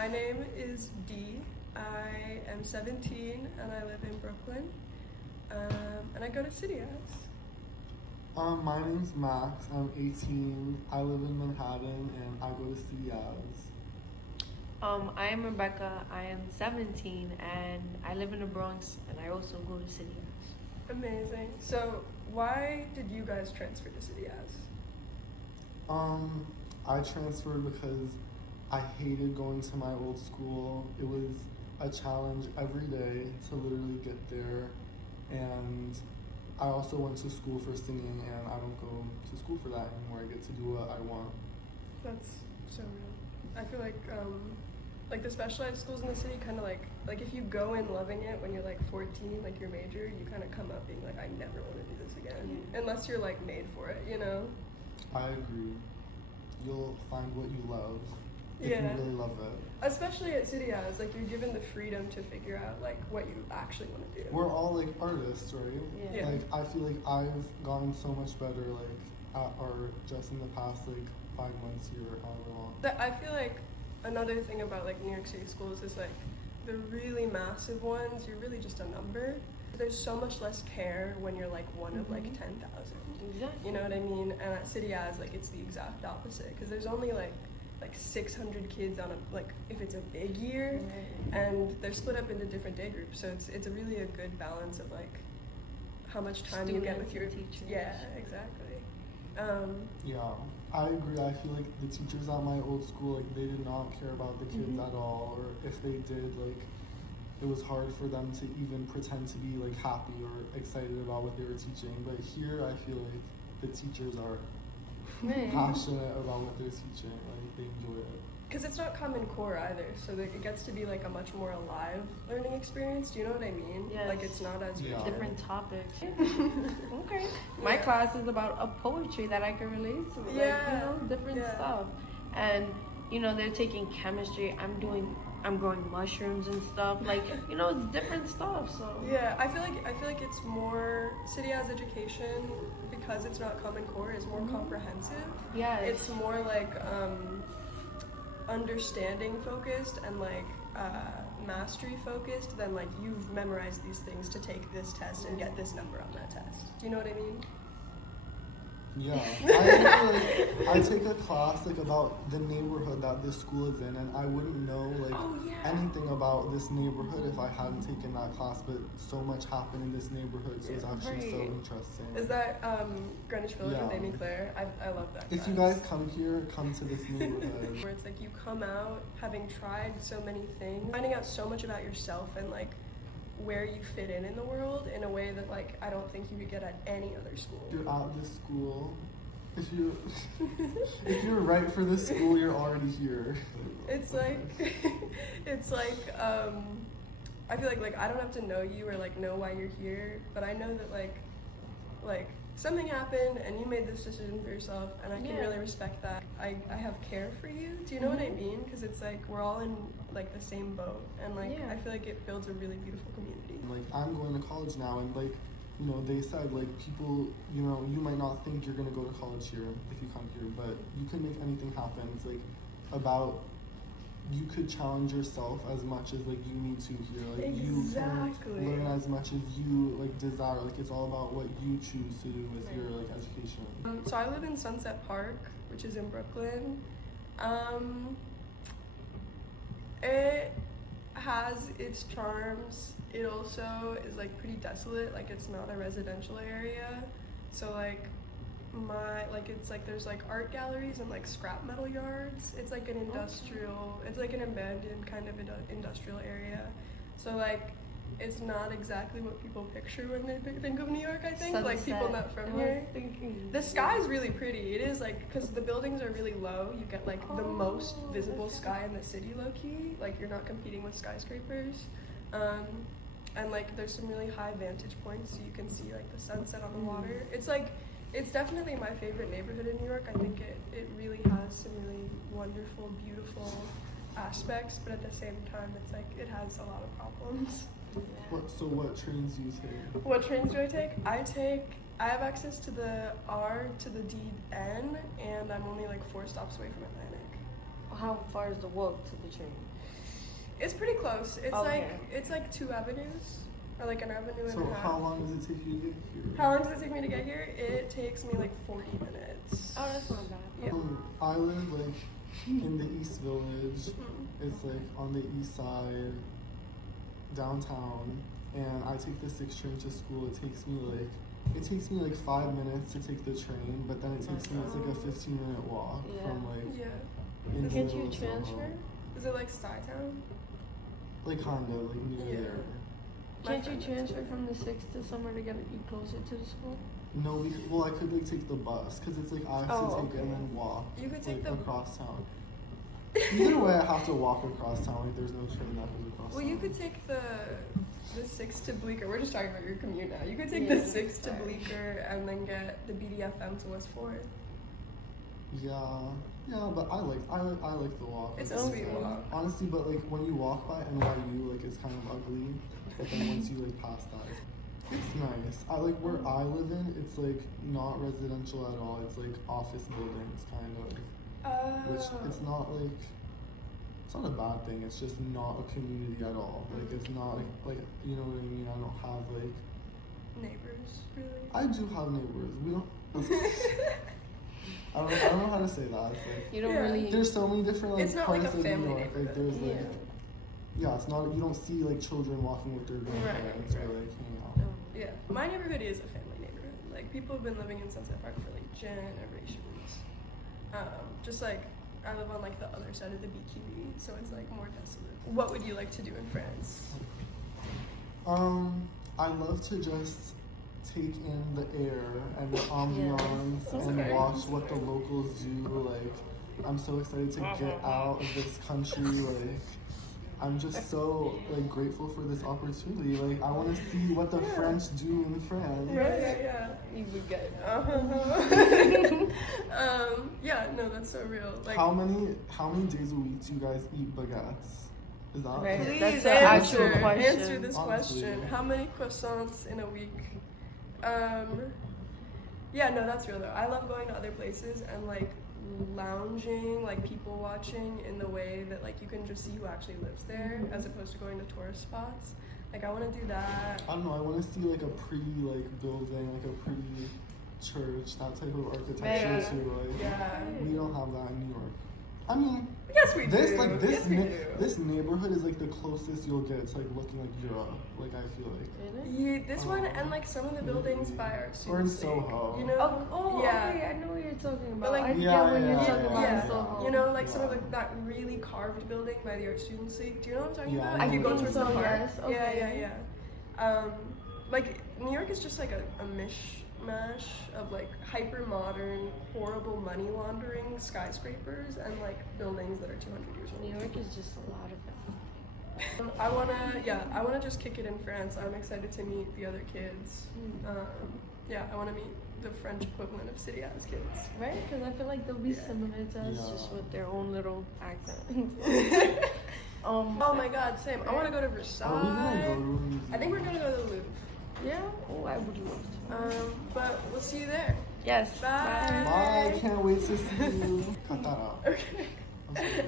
My name is Dee. I am 17 and I live in Brooklyn. And I go to City House. My name's Max. I'm 18. I live in Manhattan and I go to City House. I am Rebecca. I am 17 and I live in the Bronx and I also go to City House. Amazing. So why did you guys transfer to City House? I transferred because I hated going to my old school. It was a challenge every day to literally get there. And I also went to school for singing and I don't go to school for that anymore. I get to do what I want. That's so real. I feel like the specialized schools in the city kind of like if you go in loving it when you're like 14, like your major, you kind of come out being like, I never want to do this again. Unless you're like made for it, you know? I agree. You'll find what you love if Yeah. you really love it. Especially at City House, like you're given the freedom to figure out like what you actually want to do. We're all like artists, right? Yeah. Like I feel like I've gotten so much better like at art just in the past like 5 months here or however long. I feel like another thing about like New York City schools is like the really massive ones, you're really just a number. There's so much less care when you're like one of like 10,000. Exactly. You know what I mean? And at City House, like it's the exact opposite because there's only like 600 kids on a like if it's a big year, and they're split up into different day groups. So it's a really a good balance of like how much time you get with your teachers. Yeah, exactly. Yeah, I agree. I feel like the teachers at my old school, like they did not care about the kids at all, or if they did, like it was hard for them to even pretend to be like happy or excited about what they were teaching. But here, I feel like the teachers are passionate about what they're teaching. Like they enjoy it. Because it's not Common Core either, so that it gets to be like a much more alive learning experience. Do you know what I mean? Yes. Like it's not as Yeah. Different topics. Okay. My class is about a poetry that I can relate to. Like, Yeah. you know, different Yeah. stuff. And, you know, they're taking chemistry. I'm growing mushrooms and stuff. Like, you know, it's different stuff. So Yeah, I feel like it's more City House education because it's not Common Core is more comprehensive. yeah, It's more like understanding focused and like mastery focused than like you've memorized these things to take this test and get this number on that test. Do you know what I mean? Yeah, I feel like I take a class like about the neighborhood that this school is in, and I wouldn't know like Oh, yeah. anything about this neighborhood if I hadn't taken that class. But so much happened in this neighborhood, so it's actually so Right. interesting. Is that Greenwich Village with Yeah. Amy Claire? I love that. If you class. guys come here, come to this neighborhood. Where it's like you come out having tried so many things, finding out so much about yourself and like where you fit in the world in a way that like I don't think you could get at any other school. If you're at this school, if you're right for this school, you're already here. It's like I feel like I don't have to know you or like know why you're here, but I know that like something happened and you made this decision for yourself, and I can Yeah. really respect that. I have care for you. Do you know what I mean? Because it's like we're all in like the same boat, and like Yeah. I feel like it builds a really beautiful community. Like I'm going to college now, and like you know they said like people, you know, you might not think you're gonna go to college here if you come here, but you can make anything happen. It's like about you could challenge yourself as much as like you need to here. Like Exactly. you can learn as much as you like desire. Like it's all about what you choose to do with your like education. So I live in Sunset Park, which is in Brooklyn. It has its charms. It also is like pretty desolate. Like it's not a residential area. So like it's like there's like art galleries and like scrap metal yards. It's like an industrial. It's like an abandoned kind of industrial area. So like it's not exactly what people picture when they think of New York, I think. Like people not from here. The sky is really pretty. It is like, because the buildings are really low, you get like the most visible sky in the city low key. Like you're not competing with skyscrapers. And like there's some really high vantage points so you can see like the sunset on the water. It's definitely my favorite neighborhood in New York. I think it really has some really wonderful, beautiful aspects, but at the same time it's like it has a lot of problems. What trains do you take? What trains do I take? I have access to the R to the D N, and I'm only like 4 stops away from Atlantic. Wow. how far is the walk to the train? It's pretty close. Okay. It's like 2 avenues, or like an avenue and So a half. how long does it take you to get here? How long does it take me to get here? It takes me like 40 minutes. Oh, that's not bad. Yeah. I live like in the East Village. Mhm. It's like on the east side, downtown, and I take the 6 train to school. It takes me like 5 minutes to take the train, but then it's like a 15-minute walk Yeah. from like Yeah. in the Can't middle you of Soho. transfer? Is it like Stuytown? Like kinda, like near Yeah. there. My Can't you friend lives transfer there. from the 6 to somewhere to get you closer to the school? No, well I could like take the bus, cause it's like I have Oh, to take it and okay. then walk. You could take like, the- across town. Either way, I have to walk across town. Like there's no train that goes across. Well, town. you could take the 6 to Bleecker. We're just talking about your commute now. You could take the Yeah, 6 to sorry. Bleecker and then get the BDFM to West 4th. Yeah, but I like the walk. It's Like, a sweet Okay. walk. Honestly, but like when you walk by NYU, like it's kind of ugly. But then once you like pass that, it's nice. I like where I live in. It's like not residential at all. It's like office buildings, kind of. Which it's not like it's not a bad thing. It's just not a community at all. Like it's not like you know what I mean. I don't have like Neighbors, really. I do have neighbors. We don't. I don't know how to say that. It's like You don't Yeah. really. there's so many different like It's not like parts a of New family York. Like neighborhood. there's like Yeah. it's not you don't see like children walking with their grandparents right. or like hanging out. Oh. Yeah, my neighborhood is a family neighborhood. Like people have been living in Sunset Park for like generations. Just like I live on like the other side of the BQE, so it's like more desolate. What would you like to do in France? I love to just take in the air and the ambiance Yes. and Okay. watch what the locals do. Like, I'm so excited to get out of this country. Like, I'm just so like grateful for this opportunity. Like, I want to see what the Yeah. French do in France. Yeah. You would get. Yeah, no, that's so real. Like, How many days a week do you guys eat baguettes? Is that Right. please That's the actual answer question. this Honestly. question. How many croissants in a week? Yeah, no, that's real though. I love going to other places and like lounging, like people watching in the way that like you can just see who actually lives there as opposed to going to tourist spots. Like I want to do that. I don't know. I want to see like a pretty like building, like a pretty church, that type of architecture Right. too. Like Yeah. we don't have that in New York. I mean, Yes, we this do. like this yes, we do. this neighborhood is like the closest you'll get. It's like looking like Europe. Like I feel like. Really? Yeah, this one and like some of the buildings by our Or in students. Soho. You know? Okay, I know what you're talking about. like- I get Yeah, what you're yeah, talking yeah, about. yeah. Soho. You know, like some of that really carved building by the Art Students League. Do you know what I'm talking Yeah, about? I If you go think towards so, the park. yes, okay. Yeah. Like New York is just like a mishmash of like hyper modern, horrible money laundering skyscrapers and like buildings that are 200 years old. New York is just a lot of it. I wanna just kick it in France. I'm excited to meet the other kids. I wanna meet the French equivalent of City House kids. Right? Because I feel like they'll be Yeah. similar to us, Yeah. just with their own little accent. Oh my God, same. I wanna go to Are we gonna Versailles. go to a museum? I think we're gonna go to the Louvre. Yeah? Oh, I would love to. But we'll see you there. Yes. Bye. Bye. Can't wait to see you. Cut that out. Okay. I'm so sorry.